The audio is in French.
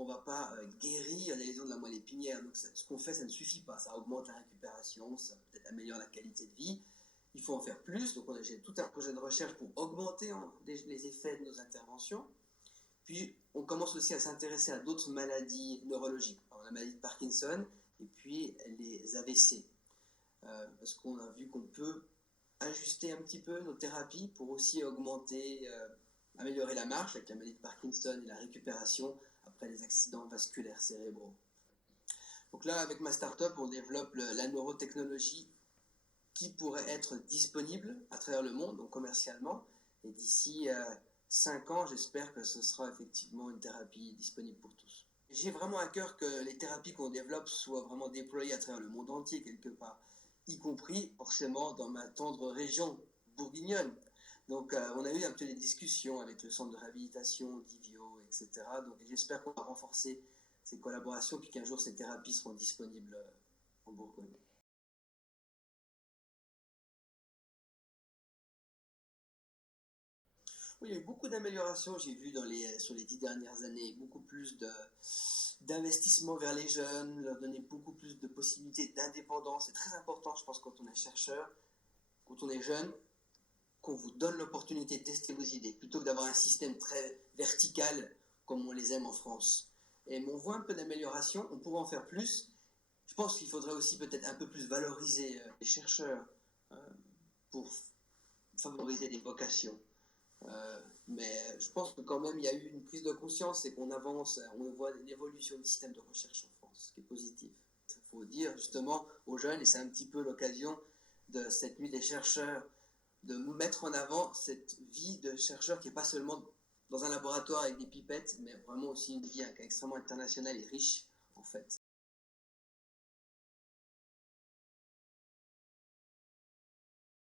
on va pas guérir les lésions de la moelle épinière. Donc ce qu'on fait, ça ne suffit pas. Ça augmente la récupération, ça peut-être améliore la qualité de vie. Il faut en faire plus. Donc j'ai tout un projet de recherche pour augmenter les effets de nos interventions. Puis on commence aussi à s'intéresser à d'autres maladies neurologiques. Alors, la maladie de Parkinson et puis les AVC. Parce qu'on a vu qu'on peut ajuster un petit peu nos thérapies pour aussi améliorer la marche avec la maladie de Parkinson et la récupération après les accidents vasculaires cérébraux. Donc là, avec ma startup, on développe la neurotechnologie qui pourrait être disponible à travers le monde, donc commercialement. Et d'ici 5 ans, j'espère que ce sera effectivement une thérapie disponible pour tous. J'ai vraiment à cœur que les thérapies qu'on développe soient vraiment déployées à travers le monde entier quelque part, y compris forcément dans ma tendre région bourguignonne. Donc on a eu un peu des discussions avec le centre de réhabilitation, Divio, etc. Donc j'espère qu'on va renforcer ces collaborations puis qu'un jour ces thérapies seront disponibles en Bourgogne. Oui, il y a eu beaucoup d'améliorations, j'ai vu sur les 10 dernières années, beaucoup plus d'investissement vers les jeunes, leur donner beaucoup plus de possibilités d'indépendance. C'est très important, je pense, quand on est chercheur, quand on est jeune, qu'on vous donne l'opportunité de tester vos idées, plutôt que d'avoir un système très vertical comme on les aime en France. Et on voit un peu d'amélioration, on pourrait en faire plus. Je pense qu'il faudrait aussi peut-être un peu plus valoriser les chercheurs euh, pour favoriser des vocations. Mais je pense que quand même il y a eu une prise de conscience et qu'on avance, on voit l'évolution du système de recherche en France, ce qui est positif. Il faut dire justement aux jeunes, et c'est un petit peu l'occasion de cette nuit des chercheurs, de mettre en avant cette vie de chercheur qui n'est pas seulement dans un laboratoire avec des pipettes, mais vraiment aussi une vie extrêmement internationale et riche en fait.